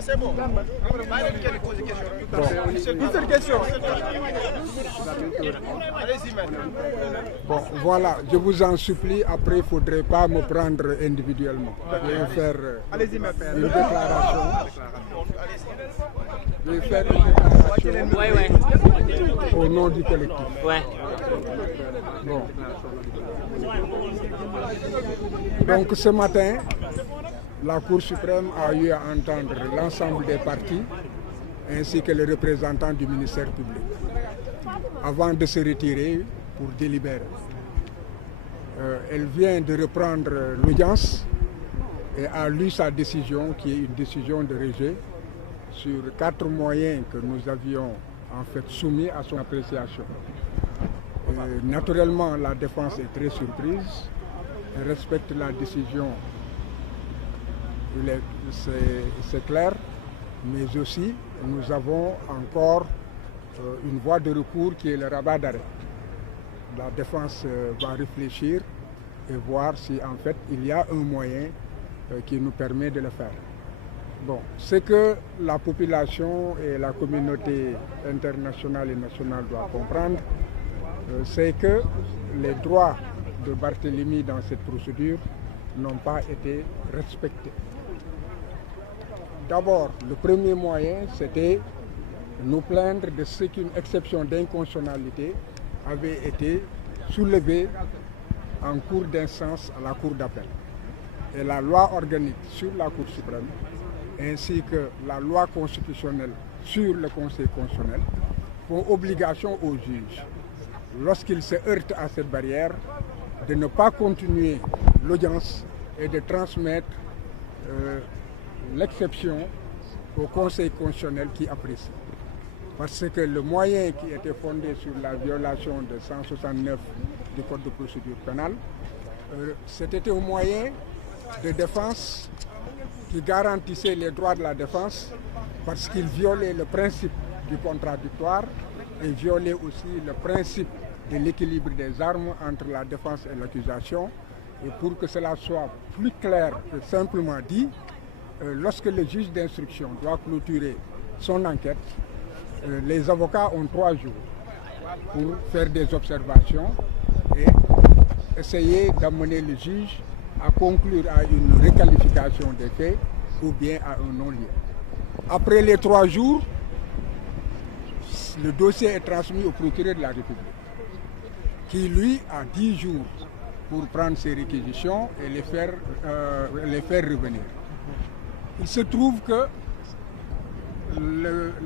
c'est bon. Une seule question. Allez-y maintenant. Bon, voilà, je vous en supplie, après il ne faudrait pas me prendre individuellement. Je vais faire une déclaration. Je vais faire une déclaration au nom du collectif. Ouais. Bon. Donc ce matin, la Cour suprême a eu à entendre l'ensemble des partis ainsi que les représentants du ministère public avant de se retirer pour délibérer. Elle vient de reprendre l'audience et a lu sa décision qui est une décision de rejet sur 4 moyens que nous avions en fait soumis à son appréciation. Naturellement, la défense est très surprise. Elle respecte la décision, c'est clair, mais aussi nous avons encore une voie de recours qui est le rabat d'arrêt. La défense va réfléchir et voir si en fait il y a un moyen qui nous permet de le faire. Bon, ce que la population et la communauté internationale et nationale doivent comprendre, c'est que les droits de Barthélemy dans cette procédure n'ont pas été respectés. D'abord, le premier moyen, c'était nous plaindre de ce qu'une exception d'inconstitutionnalité avait été soulevée en cours d'instance à la Cour d'appel. Et la loi organique sur la Cour suprême, ainsi que la loi constitutionnelle sur le Conseil constitutionnel, font obligation aux juges, lorsqu'ils se heurtent à cette barrière, de ne pas continuer l'audience et de transmettre l'exception au Conseil constitutionnel qui apprécie. Parce que le moyen qui était fondé sur la violation de 169 du Code de procédure pénale, c'était un moyen de défense qui garantissait les droits de la défense parce qu'il violait le principe du contradictoire et violait aussi le principe de l'équilibre des armes entre la défense et l'accusation. Et pour que cela soit plus clair que simplement dit, lorsque le juge d'instruction doit clôturer son enquête, les avocats ont 3 jours pour faire des observations et essayer d'amener le juge à conclure à une requalification des faits ou bien à un non-lieu. Après les 3 jours, le dossier est transmis au procureur de la République, qui lui a 10 jours pour prendre ses réquisitions et les faire revenir. Il se trouve que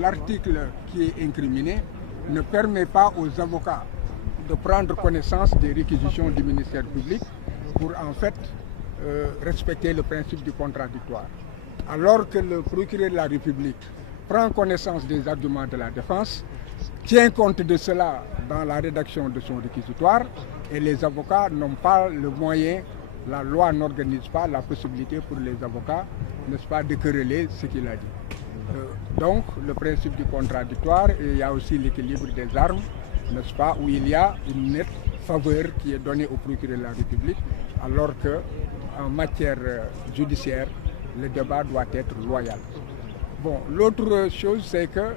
l'article qui est incriminé ne permet pas aux avocats de prendre connaissance des réquisitions du ministère public pour en fait respecter le principe du contradictoire. Alors que le procureur de la République prend connaissance des arguments de la défense, tient compte de cela dans la rédaction de son réquisitoire et les avocats n'ont pas le moyen, la loi n'organise pas la possibilité pour les avocats, n'est-ce pas, de quereller ce qu'il a dit. Donc le principe du contradictoire, et il y a aussi l'équilibre des armes, n'est-ce pas, où il y a une nette faveur qui est donnée au procureur de la République, alors qu'en matière judiciaire, le débat doit être loyal. Bon, l'autre chose, c'est que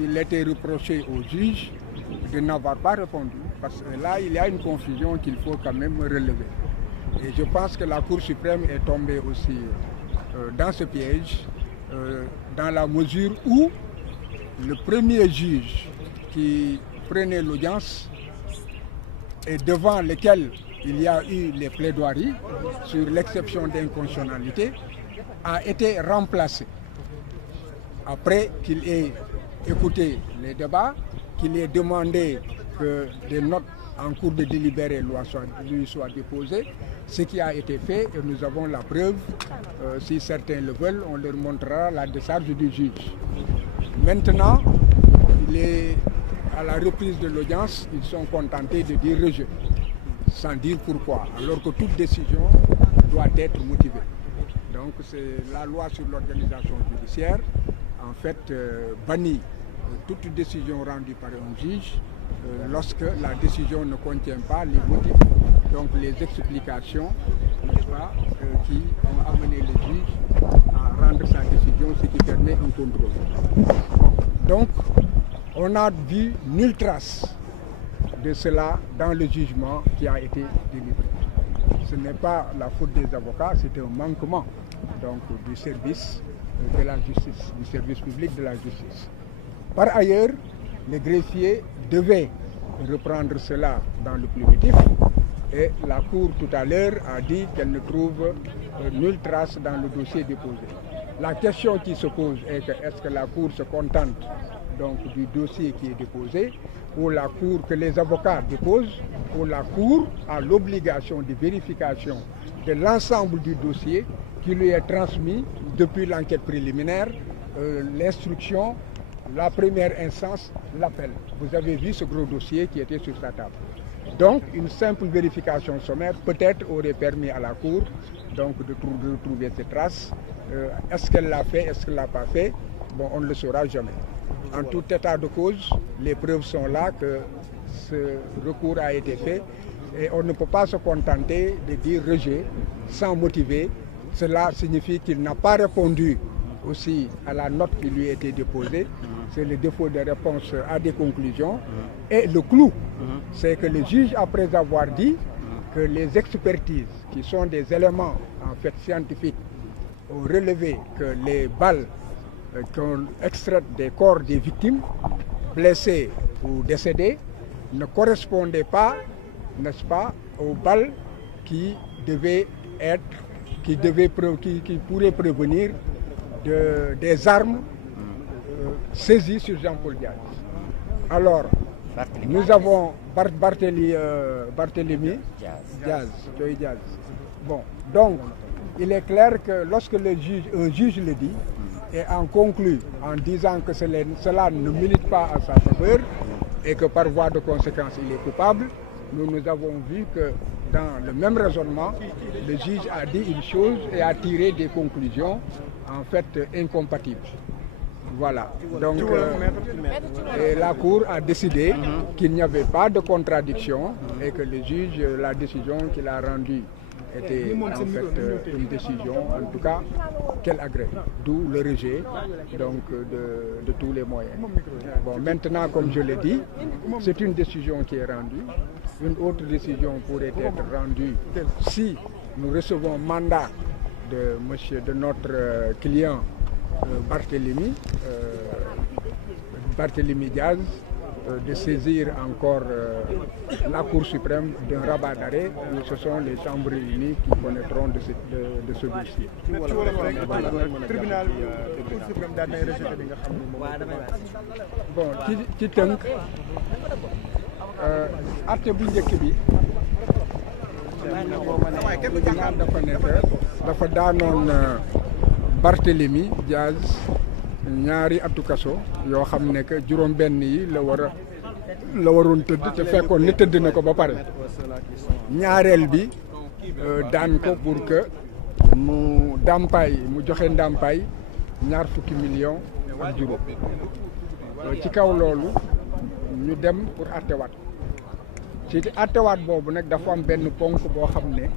il était reproché au juge de n'avoir pas répondu, parce que là, il y a une confusion qu'il faut quand même relever. Et je pense que la Cour suprême est tombée aussi dans ce piège, dans la mesure où le premier juge qui prenait l'audience et devant lequel il y a eu les plaidoiries sur l'exception d'inconstitutionnalité a été remplacé. Après qu'il ait écouté les débats, qu'il ait demandé que des notes en cours de délibéré lui soient déposées, ce qui a été fait et nous avons la preuve, si certains le veulent, on leur montrera la décharge du juge. Maintenant, à la reprise de l'audience, ils sont contentés de dire rejet, sans dire pourquoi, alors que toute décision doit être motivée. Donc c'est la loi sur l'organisation judiciaire, en fait, bannit toute décision rendue par un juge lorsque la décision ne contient pas les motifs, donc les explications, n'est-ce pas, qui ont amené le juge à rendre sa décision, ce qui permet un contrôle. Donc, on n'a vu nulle trace de cela dans le jugement qui a été délivré. Ce n'est pas la faute des avocats, c'est un manquement donc, du service de la justice, du service public de la justice. Par ailleurs, les greffiers devaient reprendre cela dans le pluvitif et la Cour tout à l'heure a dit qu'elle ne trouve nulle trace dans le dossier déposé. La question qui se pose est que est-ce que la Cour se contente donc, du dossier qui est déposé ou la Cour que les avocats déposent ou la Cour a l'obligation de vérification de l'ensemble du dossier qui lui est transmis depuis l'enquête préliminaire, l'instruction, la première instance, l'appel. Vous avez vu ce gros dossier qui était sur sa table. Donc, une simple vérification sommaire peut-être aurait permis à la Cour donc, de trouver ces traces. Est-ce qu'elle l'a fait, est-ce qu'elle ne l'a pas fait? Bon, on ne le saura jamais. En tout état de cause, les preuves sont là que ce recours a été fait et on ne peut pas se contenter de dire rejet sans motiver. Cela signifie qu'il n'a pas répondu aussi à la note qui lui a été déposée. C'est le défaut de réponse à des conclusions. Et le clou, c'est que le juge, après avoir dit que les expertises, qui sont des éléments en fait scientifiques, ont relevé que les balles qu'on extrait des corps des victimes, blessés ou décédés, ne correspondaient pas, n'est-ce pas, aux balles qui devaient être, qui pourraient prévenir des armes saisies sur Jean-Paul Diaz. Alors, nous avons Barthélemy Diaz. Bon, donc, il est clair que lorsque un juge le dit, et en conclut en disant que cela ne milite pas à sa faveur et que par voie de conséquence il est coupable, nous avons vu que dans le même raisonnement, le juge a dit une chose et a tiré des conclusions en fait incompatibles. Voilà. Donc, et la Cour a décidé qu'il n'y avait pas de contradiction et que le juge, la décision qu'il a rendue était en fait une décision, en tout cas, qu'elle agrée. D'où le rejet donc, de tous les moyens. Bon, maintenant, comme je l'ai dit, c'est une décision qui est rendue. Une autre décision pourrait être rendue si nous recevons mandat de notre client Barthélemy Diaz de saisir encore la Cour suprême d'un rabat d'arrêt. Ce sont les chambres réunies qui connaîtront de ce dossier. Bon, ci tënk atte bu njëkk bi dafa daanoon Barthélemy Diaz ñaari atu kaso yoo xam ne que juróom-benn yi la waroon tëdd te fekkoon ne tëdd na ko ba pare ñaareel bi daan ko pour que mu joxe ndàmpaay ñaar fukki millions ak juróom ci kaw loolu ñu dem pour attewaat ci attewaat boobu nag dafa am benn ponk boo xam ne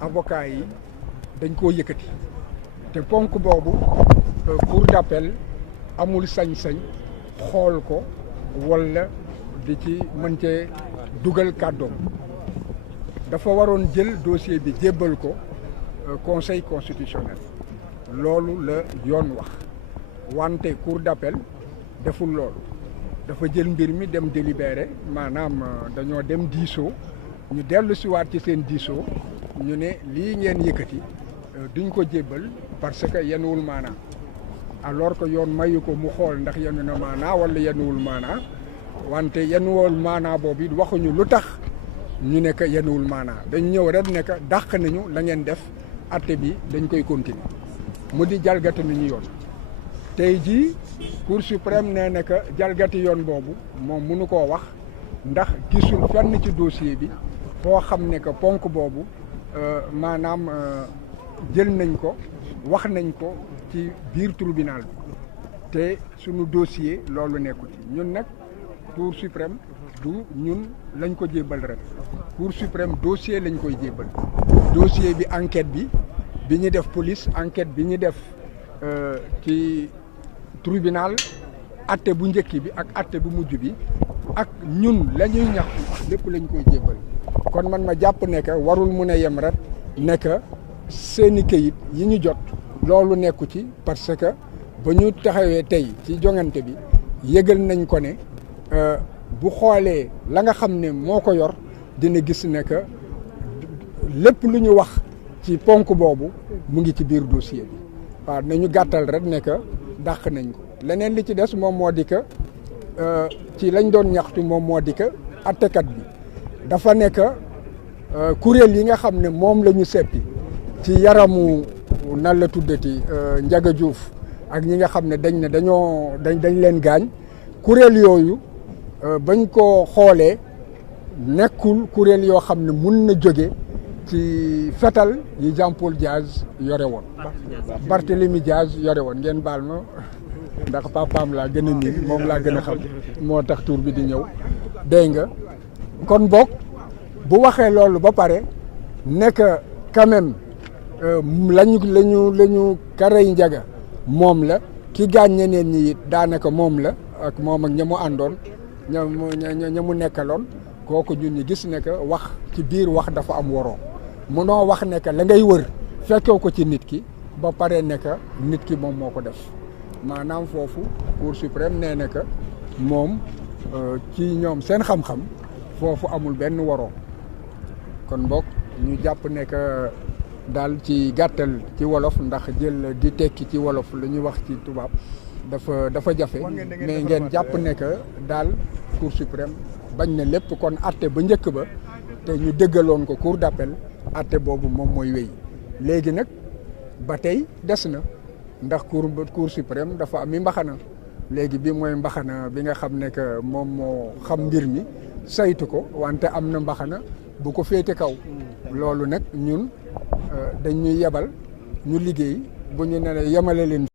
avocat yi dañ koo yëkkati te ponk boobu cour d'appel amul sañ-sañ xool ko walla di ci mën cee dugal kàddoom dafa waroon jël dossier bi jébbal ko conseil constitutionnel loolu la yoon wax wante cour d'appel deful loolu dafa jël mbir mi dem délibéré maanaam dañoo dem diisoo ñu dellu siwaat ci seen diisoo ñu ne lii ngeen yëkkati duñ ko jébbal parce que yenuwul maanaa alors que yoon mayu ko mu xool ndax yenu na maanaa wala yenuwul maanaa wante yenuwul maanaa boobu it waxuñu lu tax ñu ne que yenuwul maanaa dañ ñëw rek ne que dàq nañu la ngeen def atte bi dañ koy continuer mu di jalgati nañu yoon tey jii Cour suprême nee na que jalgati yoon boobu moom mënu koo wax ndax gisul fenn ci dossier bi foo xam ne que ponk boobu maanaam jël nañ ko wax nañ ko ci biir tribunal bi te sunu dossier loolu nekku ci ñun nag Cour suprême du ñun lañ ko jébbal rek Cour suprême dossier lañ koy jébbal dossier bi enquête bi ñu def police enquête bi ñu def ci tribunal atte bu njëkk bi ak atte bu mujj bi ak ñun la ñuy ñaxtu lépp lañ koy jébbal kon man ma jàpp ne que warul mun a yem rek ne que seeni këyit yi ñu jot loolu nekku ci parce que ba ñu taxawee tey ci joŋante bi yëgal nañ ko ne bu xoolee la nga xam ne moo ko yor dina gis ne que lépp lu ñu wax ci ponk boobu mu ngi ci biir dossier bi waaw nañu gàttal rek ne que dàq nañ ko leneen li ci des moom moo di que ci lañ doon ñaxtu moom moo di que attekat bi dafa nekk kuréel yi nga xam ne moom la ñu seppi ci yaramu nan la tuddati Ndiaga Diouf ak ñi nga xam ne dañ ne dañ leen gaañ kuréel yooyu bañ ko xoolee nekkul kuréel yoo xam ne mun na jóge ci fetal yi Jean Paul Diaz yore woon Barthélemy Diaz yore woon ngeen baal ma ndax papaam laa gën a miin moom laa gën a xam moo tax tur bi di ñëw dégg nga kon boog bu waxee loolu ba pare nekk quand même lañu Karay Ndiaga moom la ki gaañ ñeneen ñi it daanaka moom la ak moom ak ña mu àndoon ña mu nekkaloon kooku ñun ñi gis ne que wax ci biir wax dafa am waroo munoo wax ne que la ngay wër fekkee ko ci nit ki ba pare ne que nit ki moom moo ko def maanaam foofu Cour suprême nee na que moom ci ñoom seen xam-xam foofu amul benn waroo kon boog ñu jàpp ne que daal ci gàttal ci wolof ndax jël di tekki ci wolof la ñuy wax ci tubaab dafa jafe mais ngeen jàpp ne que daal Cour suprême bañ na lépp kon atte ba njëkk ba te ñu dëggaloon ko cour d'appel atte boobu moom mooy wéy léegi nag ba tey des na ndax cour suprême dafa am i mbaxana léegi bi mooy mbaxana bi nga xam ne que moom moo xam mbir mi saytu ko wante am na mbaxana bu ko féete kaw loolu nag ñun dañuy yebal ñu liggéey bu ñu ne yemale leen